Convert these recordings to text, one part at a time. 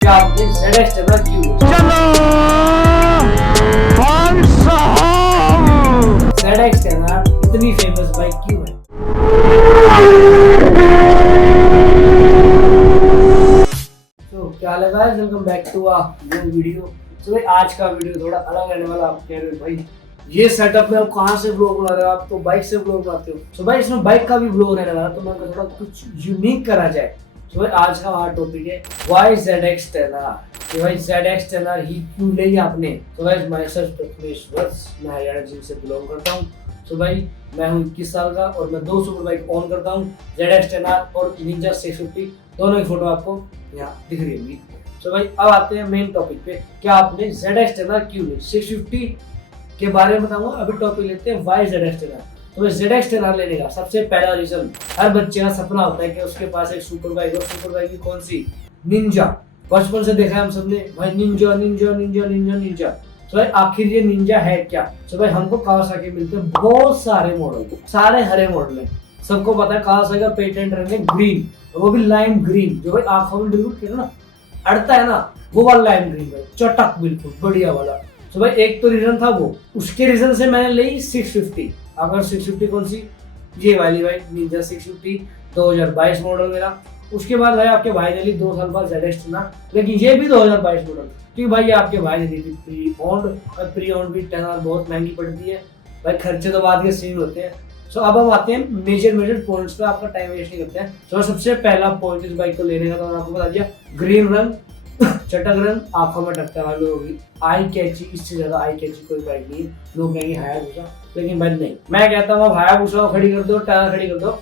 आपने ZX टेना क्यों? चलो भाई साहब, ZX टेना इतनी फेमस बाइक क्यों है? तो क्या हाल है guys, welcome back to a new video. तो भाई आज का वीडियो थोड़ा अलग रहने वाला। आप कह रहे हो भाई ये सेटअप में आप कहाँ से ब्लॉग बना रहे हो, आप तो बाइक से ब्लॉग बनाते हो। तो भाई इसमें बाइक का भी ब्लॉग रहने वाला, तो मैं थोड़ा कुछ यूनिक करा जाए। तो भाई आज का हमारा टॉपिक है व्हाई ZX टेना। तो भाई ZX टेना ही क्यों ली आपने? तो भाई माय सेल्फ प्रथमेश वत्स, मैं हरियाणा जिले से बिलोंग करता हूँ। तो भाई मैं हूँ 21 साल का और मैं 2 सुपर बाइक ओन करता हूँ, ZX टेना और निंजा 650। दोनों की फोटो आपको यहाँ दिख रही होगी। तो भाई अब आते हैं मेन टॉपिक पे, क्या आपने ZX टेना क्यों ली? 650 के बारे में बताऊंगा। अभी टॉपिक लेते हैं व्हाई ZX टेना। तो ZX टेना लेने का सबसे पहला रीजन, हर बच्चे का सपना होता है कि उसके पास एक सुपर बाइक हो। सुपर बाइक की कौन सी? निंजा। बचपन से देखा है हम सबने, भाई Ninja Ninja Ninja Ninja Ninja. तो भाई आखिर ये निंजा है क्या? तो भाई हमको कावासाकी मिलते हैं बहुत सारे मॉडल, सारे हरे मॉडल है। सबको पता है कावासाकी का पेटेंट रंग है ग्रीन, वो भी लाइम ग्रीन, जो भाई आंखों में बिल्कुल ना अड़ता है ना, वो वाला लाइम ग्रीन भाई, चटक बिल्कुल बढ़िया वाला। तो भाई एक तो रीजन था वो, उसके रीजन से मैंने ली 650। अगर 650 कौन सी? ये वाली भाई निंजा 650 2022 मॉडल मेरा। उसके बाद भाई आपके भाई ने ली 2 साल बाद ZX टेना, लेकिन ये भी 2022 मॉडल, क्योंकि भाई ये आपके भाई ने दी थी प्री ओन्ड, और प्री ओन्ड भी टेना बहुत महंगी पड़ती है भाई, खर्चे तो बाद के सीन होते हैं। सो अब हम आते हैं मेजर पॉइंट्स पे, आपका टाइम वेस्ट नहीं करते हैं। तो सबसे पहला पॉइंट इस बाइक को लेने का, तो मैंने आपको बता दिया, ग्रीन रंग, चटक रंग, आंखों में टकता वाली होगी, आई कैची। इससे ज्यादा आई कैची कोई बाइक नहीं। लोग कहेंगे हायाबुसा, लेकिन भाई नहीं, मैं कहता हूँ हायाबुसा खड़ी कर दो, टायर खड़ी कर दो,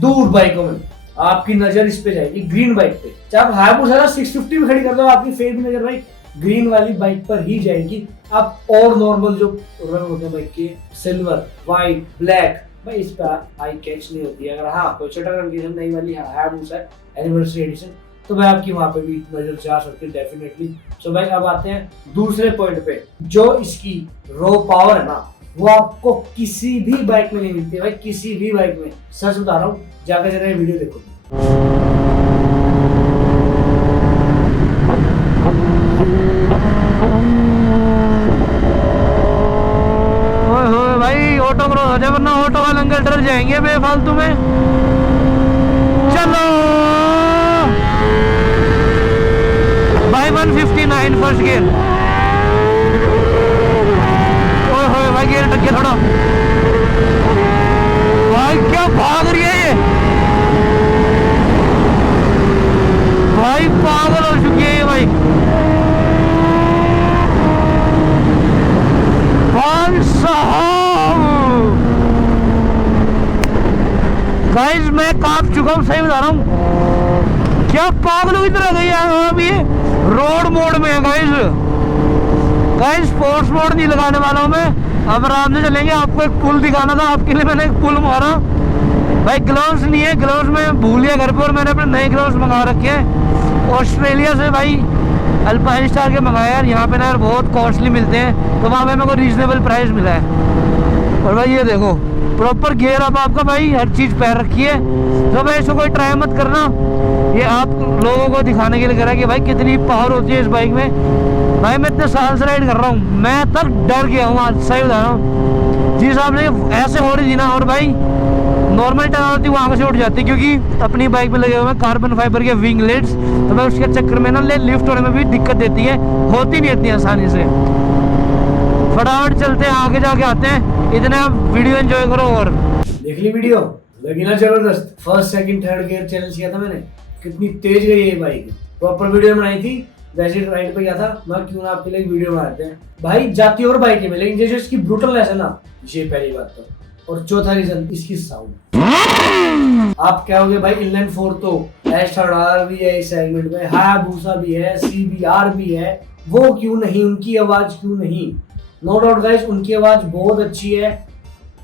दूर बाइकों में आपकी नजर इस पे जाएगी, ग्रीन बाइक पे। चाहे आप हायाबुसा 650 में खड़ी कर दो, आपकी फिर भी नजर भाई ग्रीन वाली बाइक पर ही जाएगी। आप और नॉर्मल जो रंग होते हैं बाइक के, सिल्वर, व्हाइट, ब्लैक, भाई इस पर आई कैच नहीं होती है। अगर हाँ कोई चटक रंग की नई वाली हायाबुसा है एनिवर्सरी एडिशन, तो भाई आपकी वहां पे भी नजर जा सकती है डेफिनेटली। तो भाई अब आते हैं दूसरे पॉइंट पे, जो इसकी रॉ पावर है ना, वो आपको किसी भी बाइक में नहीं मिलती है भाई, किसी भी बाइक में। सच बता रहा हूँ, जाकर जरा ये वीडियो देखो। भाई ऑटो क्रॉस हो जाए, वरना ऑटो वाले अंकल डर जाएंगे बेफालतू में। चलो भाई 159 फर्स्ट गियर। ओए होए भाई गियर टक गया थोड़ा। भाई क्या भाग रही है ये, भाई पागल हो चुकी है ये भाई। भाई साहब गाइस मैं कांप चुका हूँ, सही बता रहा हूँ। क्या पागलों की तरह गई है अभी ये, रोड मोड में है गाइस स्पोर्ट्स मोड नहीं लगाने वाला हूँ मैं, अब आराम से चलेंगे। आपको एक पुल दिखाना था, आपके लिए मैंने एक पुल मारा। भाई ग्लव्स नहीं है, ग्लव्स में भूल गया घर पे, और मैंने अपने नए ग्लव्स मंगा रखे हैं ऑस्ट्रेलिया से भाई, अल्पाइन स्टार के मंगाए यार। यहाँ पे ना यार बहुत कॉस्टली मिलते हैं, तो वहाँ पे मेरे को रीजनेबल प्राइस मिला है। और भाई ये देखो प्रॉपर गियर अप आपका, भाई हर चीज़ पैर रखी है। तो भाई इसको कोई ट्राई मत करना, ये आप लोगों को दिखाने के लिए करा कि भाई कितनी पावर होती है इस बाइक में। भाई मैं इतने साल से राइड कर रहा हूँ, मैं तक डर गया हूँ आज, सही बता रहा हूँ। जिस हिसाब से ऐसे हो रही थी ना, और भाई नॉर्मल टायर होती वो आगे से उठ जाती, क्योंकि अपनी बाइक में लगे हुए हैं कार्बन फाइबर के विंग लेट्स। तो भाई उसके चक्कर में ना लिफ्ट होने में भी दिक्कत देती है, होती नहीं इतनी आसानी से। फटाफट चलते हैं, आगे जाके आते हैं, इतने आप वीडियो एंजॉय करो। और देख ली वीडियो, लगी ना जबरदस्त? First second third gear challenge किया था मैंने, कितनी तेज गई है बाइक। प्रॉपर वीडियो बनाई थी, वैसे राइड पे गया था मैं, क्यों ना आपके लिए वीडियो बनाते हैं भाई। जाती और बाइक में, लेकिन जैसे इसकी ब्रूटलनेस है ना, ये पहली बात तो। और चौथा रीजन इसकी साउंड। आप कहोगे भाई इनलाइन 4 तो S-R भी है इस सेगमेंट में, हायाबुसा भी है, CBR भी है, वो क्यों नहीं, उनकी आवाज क्यों नहीं? नो डाउट गाइस उनकी आवाज बहुत अच्छी है,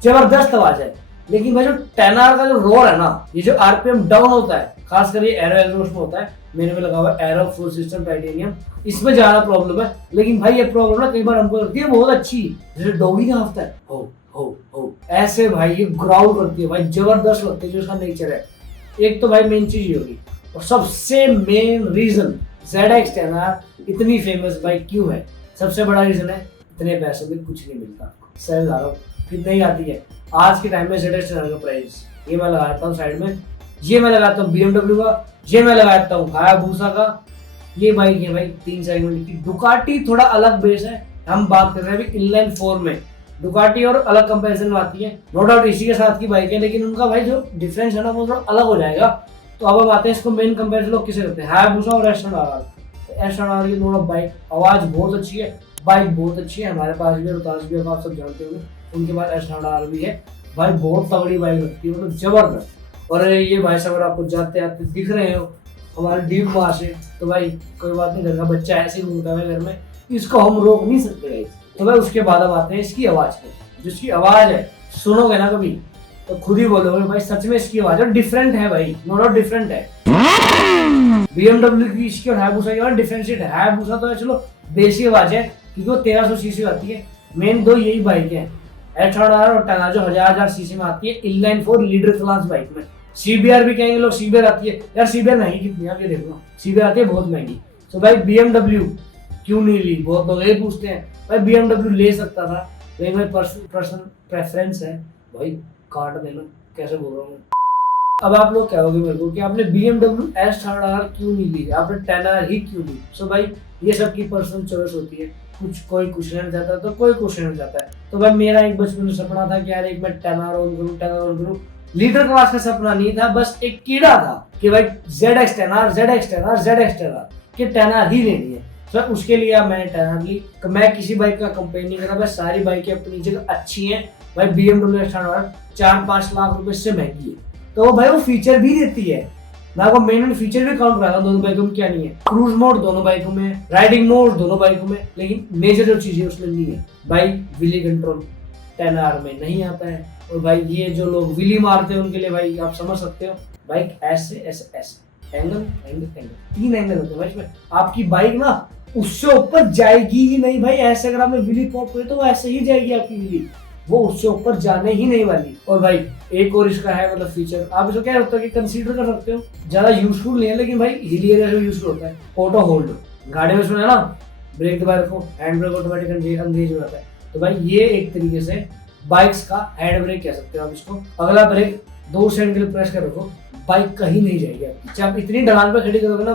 जबरदस्त आवाज है। लेकिन भाई जो 10R का जो रोर है ना, ये जो RPM डाउन होता है, खासकर ये एरो एग्जॉस्ट में होता है, मेरे में लगा हुआ एरो फुल सिस्टम टाइटेनियम, इसमें ज्यादा प्रॉब्लम है। लेकिन भाई ये प्रॉब्लम ना कई बार हमको लगती है बहुत अच्छी, जैसे डॉगी ना हफ्ता है हो ऐसे भाई ये ग्राउल करती है भाई, जबरदस्त लगती है, जो इसका नेचर है। एक तो भाई मेन चीज ये होगी, और सबसे मेन रीजन ZX 10R इतनी फेमस बाइक क्यों है? सबसे बड़ा रीजन है इतने पैसों में कुछ नहीं मिलता आपको। सही बता रहा हूँ, कितने ही आती है आज के टाइम में ZX 10R का प्राइस। ये मैं लगाता हूँ साइड में, ये मैं लगाता हूँ BMW का, ये मैं लगाता हूँ हायाबुसा का। ये बाइक है भाई 3 सेगमेंट की। डुकाटी थोड़ा अलग बेस है, हम बात कर रहे हैं अभी इनलाइन 4 में। डुकाटी और अलग कंपैरिजन में आती है, नो डाउट इसी के साथ की बाइक है, लेकिन उनका भाई जो डिफरेंस है ना वो थोड़ा अलग हो जाएगा। तो अब हम आते हैं इसको मेन कंपैरिजन लोग किसे करते हैं, हायाबुसा और S10R। S10R की दोनों बाइक आवाज बहुत अच्छी है, बाइक बहुत अच्छी है, हमारे पास भी है, रोहतास भी है, आप सब जानते होंगे, उनके पास S10R भी है। भाई बहुत तगड़ी बाइक लगती है, मतलब जबरदस्त। और ये भाई साहब अगर आपको जाते आते दिख रहे हो हमारे डीप वहां से, तो भाई कोई बात नहीं, घर का बच्चा ऐसे ही घूमता है घर में, इसको हम रोक नहीं सकते गाइस। तो भाई उसके बाद हम आते हैं इसकी आवाज पे। जिसकी आवाज है सुनोगे ना कभी तो खुद ही बोलोगे भाई सच में इसकी आवाज है, डिफरेंट है भाई, नो डाउट डिफरेंट है। BMW की इसकी और हायाबुसा की आवाज डिफरेंशिएट है। हायाबुसा तो है चलो देसी आवाज है क्योंकि वो 1300 सीसी आती है। मेन दो यही बाइक है, S10R और 10R जो 1000 सीसी में आती है इनलाइन 4 लीडर क्लास बाइक में। CBR भी कहेंगे लोग, CBR आती है यार, CBR नहीं कितनी आप ये देख लो, CBR आती है बहुत महंगी। तो भाई BMW क्यों नहीं ली, बहुत लोग ये पूछते हैं। भाई BMW ले सकता था, लेकिन भाई पर्सनल प्रेफरेंस है भाई, काट देना कैसे बोल रहा हूँ मैं। अब आप लोग कहोगे मेरे को कि आपने BMW S10R क्यों नहीं ली, आपने 10R ही क्यों ली। सो भाई ये सबकी पर्सनल चॉइस होती है, कोई कुछ लेना चाहता है तो कोई कुछ लेना चाहता है। तो भाई मेरा एक बचपन में सपना था कि यार एक मैं 10R ऑन करूँ। लीडर क्लास का सपना नहीं था, बस एक कीड़ा था कि भाई ZX 10R कि 10R ही लेनी है। तो उसके लिए अब मैंने 10R ली। तो मैं किसी बाइक का कंपेयर नहीं कर रहा, बस सारी बाइकें अपनी जगह अच्छी हैं। भाई BMW S10R 4-5 लाख रुपए से महंगी है, तो भाई वो फीचर भी देती है। मैं आपको मेन फीचर भी काउंट करा था दोनों बाइकों में क्या नहीं है। क्रूज मोड दोनों बाइकों में, राइडिंग मोड दोनों बाइकों में, लेकिन मेजर जो चीजें उसमें नहीं है। भाई व्हीली कंट्रोल 10R में नहीं आता है। और भाई ये जो लोग व्हीली मारते हैं उनके लिए भाई आप समझ सकते हो, बाइक ऐसे एंगल 3 एंगल होते हैं भाई इसमें। आपकी बाइक ना उससे ऊपर जाएगी ही नहीं भाई, ऐसे अगर आपने व्हीली पॉप करे तो वो ऐसे ही जाएगी आपकी व्हीली, वो उससे ऊपर जाने ही नहीं वाली। और भाई एक और इसका है मतलब फीचर, आप इसको क्या होता है कि कंसीडर कर सकते हो, ज्यादा यूजफुल नहीं है लेकिन भाई हिली एरिया में यूजफुल होता है। ऑटो होल्ड गाड़ी में सुना है ना, ब्रेक दबाए रखो, हैंड ब्रेक ऑटोमेटिक एंगेज हो जाता है। तो भाई ये एक तरीके से बाइक्स का हैंड ब्रेक कह सकते हो आप इसको। अगला ब्रेक 2 सेकंड के लिए प्रेस कर रखो, बाइक कहीं नहीं जाएगी आपकी, चाहे आप इतनी ढलान पर खड़ी करोगे ना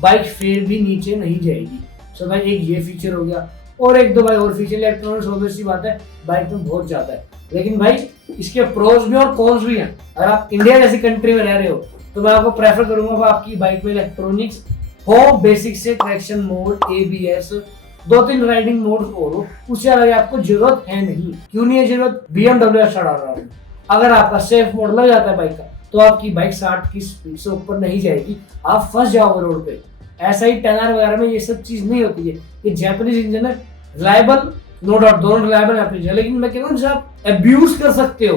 बाइक फिर भी नीचे नहीं जाएगी। सो भाई एक ये फीचर हो गया, और एक दो भाई और फीचर इलेक्ट्रॉनिक्स ऑब्वियस सी बात है बाइक में बहुत ज्यादा है, लेकिन भाई इसके प्रोज भी और कॉन्स भी हैं। अगर आप इंडिया जैसी कंट्री में रह रहे हो तो मैं आपको प्रेफर करूंगा आपकी बाइक में इलेक्ट्रॉनिक्स हो, बेसिक से traction mode, ABS, 2-3 riding mode और हो, उससे अलग आपको जरूरत है नहीं। क्यों नहीं है जरूरत? BMW S10R अगर आपका सेफ मोड लग जाता है बाइक का तो आपकी बाइक 60 की स्पीड से ऊपर नहीं जाएगी, आप फंस जाओगे रोड पे। ऐसा ही 10R वगैरह में ये सब चीज नहीं होती है। ये जापानीज इंजन है, रिलायबल नो डाउट, दोनों रिलायबल है अपनी जगह, लेकिन मैं कह रहा हूँ आप अब्यूज कर सकते हो,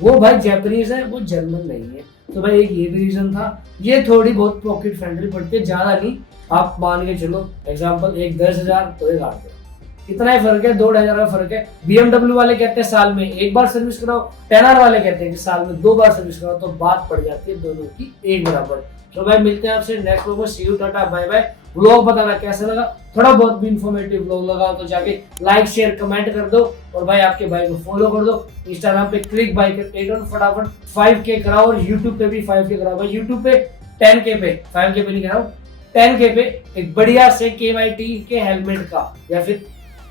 वो भाई जापानीज है, वो जर्मन नहीं है। तो भाई एक ये भी रीजन था। ये थोड़ी बहुत पॉकेट फ्रेंडली पड़ती है, ज्यादा नहीं। आप मान के चलो एग्जांपल, एक 10,000 तो एक 8,000, इतना ही फर्क है, 2-2,500 का फर्क है। BMW वाले कहते हैं साल में 1 बार सर्विस कराओ, 10R वाले कहते हैं कि साल में 2 बार सर्विस कराओ, तो बात पड़ जाती है दोनों की एक बराबर। तो भाई मिलते हैं आपसे नेक्स्ट व्लॉग में, see you, tata bye bye. Vlog बताना कैसा लगा, थोड़ा बहुत भी इन्फॉर्मेटिव व्लॉग लगा तो जाके लाइक शेयर कमेंट कर दो, और भाई आपके भाई को फॉलो कर दो। इंस्टाग्राम पे क्लिक बाइकर 8 फटाफट 5K कराओ, और यूट्यूब पे भी 5K कराओ। भाई यूट्यूब पे 10K पे, 5K पे नहीं कराओ, 10K पे एक बढ़िया से KYT के हेलमेट का या फिर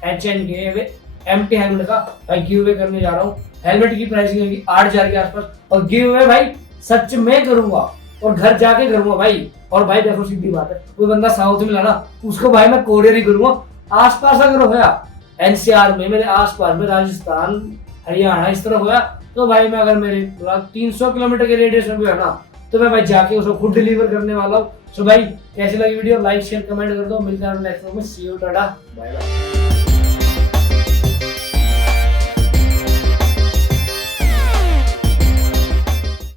HN के MT हेलमेट का भाई गिव अवे करने जा रहा हूँ। हेलमेट की प्राइसिंग होगी 8,000 के आसपास, और गिव अवे भाई सच में करूंगा और घर जाके करूंगा भाई। और भाई देखो सीधी बात है, कोई बंदा साउथ में लाना उसको भाई मैं कोरियर ही करूंगा। आसपास अगर होया NCR में, मेरे आसपास में राजस्थान हरियाणा इस तरह होया, तो भाई मैं अगर मेरे 300 किलोमीटर के रेडियस में भी है ना, तो मैं भाई जाके उसको खुद डिलीवर करने वाला हूँ। सो भाई कैसी लगी वीडियो, लाइक शेयर कमेंट कर दो। मिलते हैं नेक्स्ट वीडियो में, see you, tata bye bye.